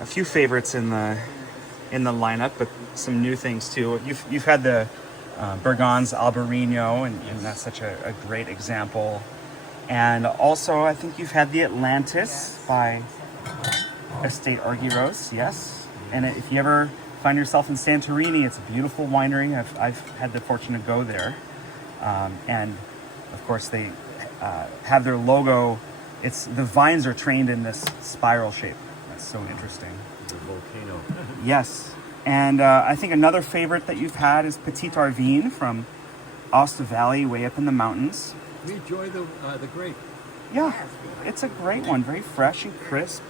a few favorites in the lineup, but some new things too. You've had the Burgáns Albariño, and that's such a great example. And also, I think you've had the Atlantis by Estate Argyros, yes. And if you ever find yourself in Santorini, it's a beautiful winery. I've had the fortune to go there. And of course, they have their logo. The vines are trained in this spiral shape. That's so interesting. The volcano. Yes. And I think another favorite that you've had is Petite Arvine from Aosta Valley, way up in the mountains. We enjoy the grape. Yeah, it's a great one. Very fresh and crisp.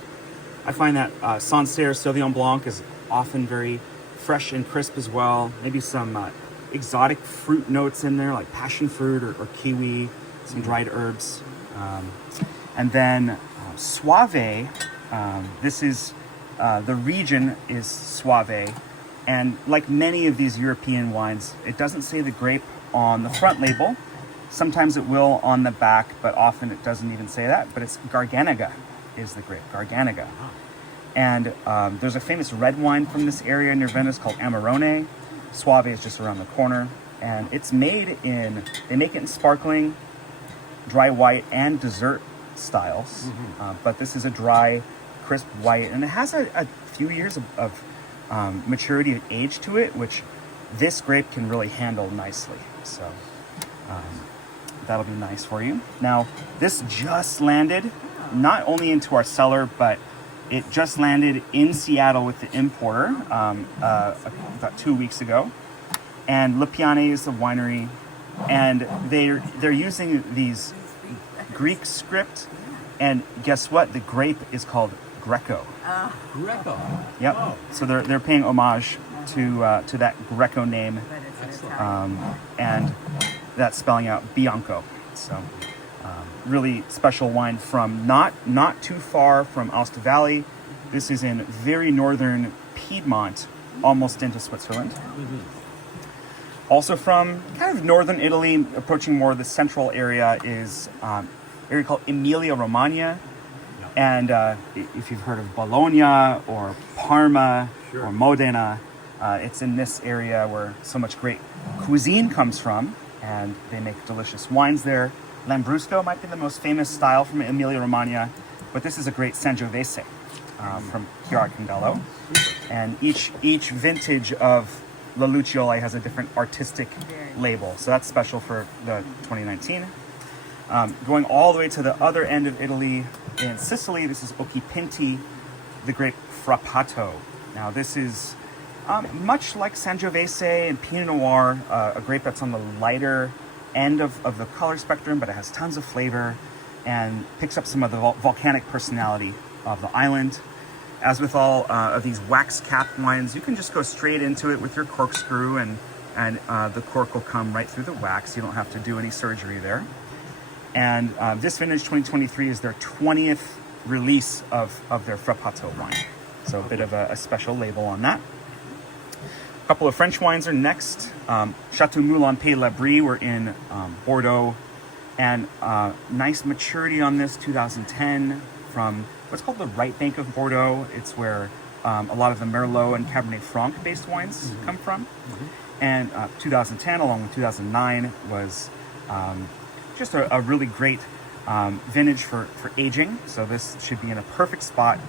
I find that Sancerre Sauvignon Blanc is often very fresh and crisp as well. Maybe some exotic fruit notes in there, like passion fruit or kiwi, some dried herbs. And then Soave, this is, the region is Soave. And like many of these European wines, it doesn't say the grape on the front label. Sometimes it will on the back, but often it doesn't even say that. But it's Garganega is the grape, Garganega. And there's a famous red wine from this area near Venice called Amarone. Soave is just around the corner. And it's made they make it in sparkling, dry white, and dessert styles. But this is a dry, crisp white. And it has a few years of maturity and age to it, which this grape can really handle nicely. So that'll be nice for you. Now, this just landed not only into our cellar, but it just landed in Seattle with the importer about 2 weeks ago. And Piane is the winery, and they're using these Greek script, and guess what? The grape is called Greco. Greco. Yep. Oh. So they're paying homage to that Greco name, and that's spelling out Bianco. So really special wine from not too far from Aosta Valley. This is in very northern Piedmont, almost into Switzerland. Also from kind of northern Italy, approaching more the central area, is an area called Emilia-Romagna. And if you've heard of Bologna or Parma or Modena, it's in this area where so much great cuisine comes from, and they make delicious wines there. Lambrusco might be the most famous style from Emilia-Romagna, but this is a great Sangiovese from Chiaracandello. And each vintage of La Luciole has a different artistic label, so that's special for the 2019. Going all the way to the other end of Italy, in Sicily, this is Occhipinti, the grape Frappato. Now this is much like Sangiovese and Pinot Noir, a grape that's on the lighter end of the color spectrum, but it has tons of flavor and picks up some of the volcanic personality of the island. As with all of these wax-capped wines, you can just go straight into it with your corkscrew, and the cork will come right through the wax. You don't have to do any surgery there. And this vintage 2023 is their 20th release of their Frappato wine. So a bit of a special label on that. A couple of French wines are next. Chateau Moulin Pey-Labrie, we're in Bordeaux. And nice maturity on this, 2010, from what's called the right bank of Bordeaux. It's where a lot of the Merlot and Cabernet Franc based wines come from. And 2010, along with 2009, was just a really great vintage for aging. So this should be in a perfect spot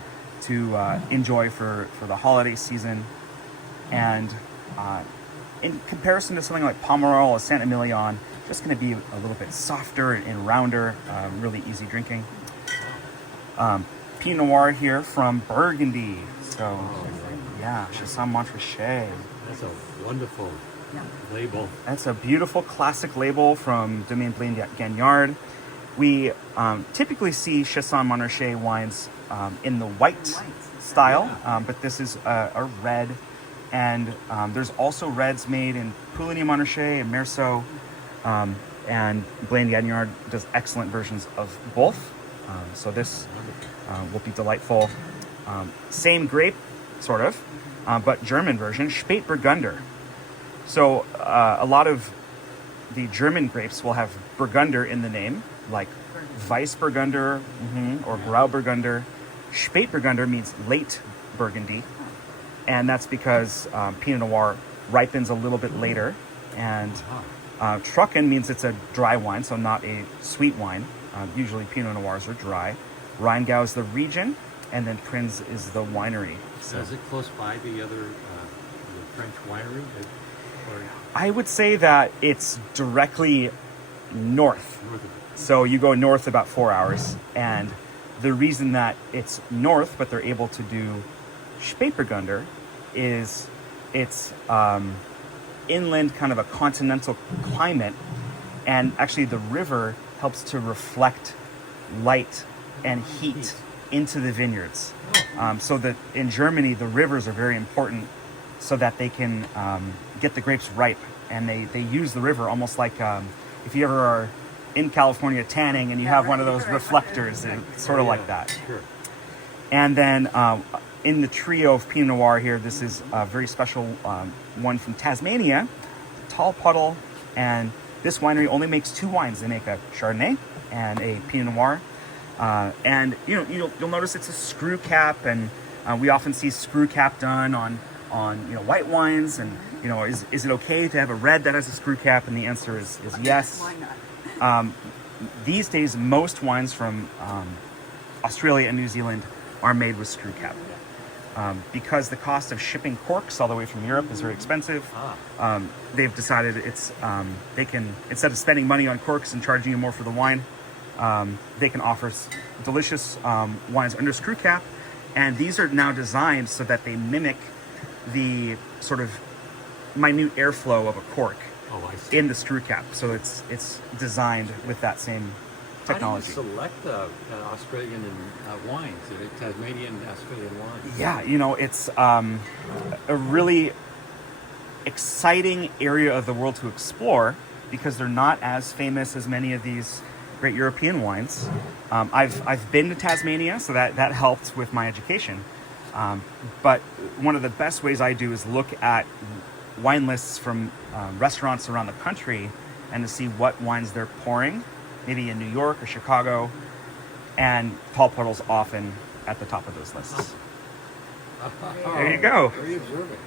to enjoy for the holiday season. And in comparison to something like Pomerol or Saint Emilion, just going to be a little bit softer and rounder, really easy drinking. Pinot Noir here from Burgundy. So, yeah, Chassagne-Montrachet. That's a wonderful label. That's a beautiful classic label from Domaine Blain-Gagnard. We typically see Chassagne-Montrachet wines in the white style, but this is a red. And there's also reds made in Pouligny-Montrachet and Meursault. And Blain-Gagnard does excellent versions of both. So this will be delightful. Same grape, sort of, but German version, Spätburgunder. So a lot of the German grapes will have Burgunder in the name, like Weissburgunder or Grauburgunder. Spätburgunder means late Burgundy, and that's because Pinot Noir ripens a little bit later, and Trocken means it's a dry wine, so not a sweet wine. Usually Pinot Noirs are dry. Rheingau is the region, and then Prins is the winery. So is it close by the other the French winery? Or I would say that it's directly north. north of it? So you go north about 4 hours, and the reason that it's north, but they're able to do Spätburgunder, is it's inland, kind of a continental climate, and actually the river helps to reflect light and heat into the vineyards. So that in Germany, the rivers are very important so that they can get the grapes ripe, and they use the river almost like if you ever are in California tanning and you have one of those reflectors, it's sort of like that. Sure. And then in the trio of Pinot Noir here, this is a very special one from Tasmania, Tall Puddle, and this winery only makes 2 wines. They make a Chardonnay and a Pinot Noir. And you'll notice it's a screw cap, and we often see screw cap done on white wines. And is it okay to have a red that has a screw cap? And the answer is yes. Why not? These days, most wines from Australia and New Zealand are made with screw cap. Because the cost of shipping corks all the way from Europe is very expensive. They've decided they can, instead of spending money on corks and charging you more for the wine, they can offer delicious wines under screw cap. And these are now designed so that they mimic the sort of minute airflow of a cork in the screw cap. So it's designed with that same technology. How do you select Australian and wines, Tasmanian Australian wines? Yeah, it's a really exciting area of the world to explore because they're not as famous as many of these great European wines. I've been to Tasmania, so that helped with my education. But one of the best ways I do is look at wine lists from restaurants around the country and to see what wines they're pouring, maybe in New York or Chicago, and Tall Puddle's often at the top of those lists. There you go. Very observant.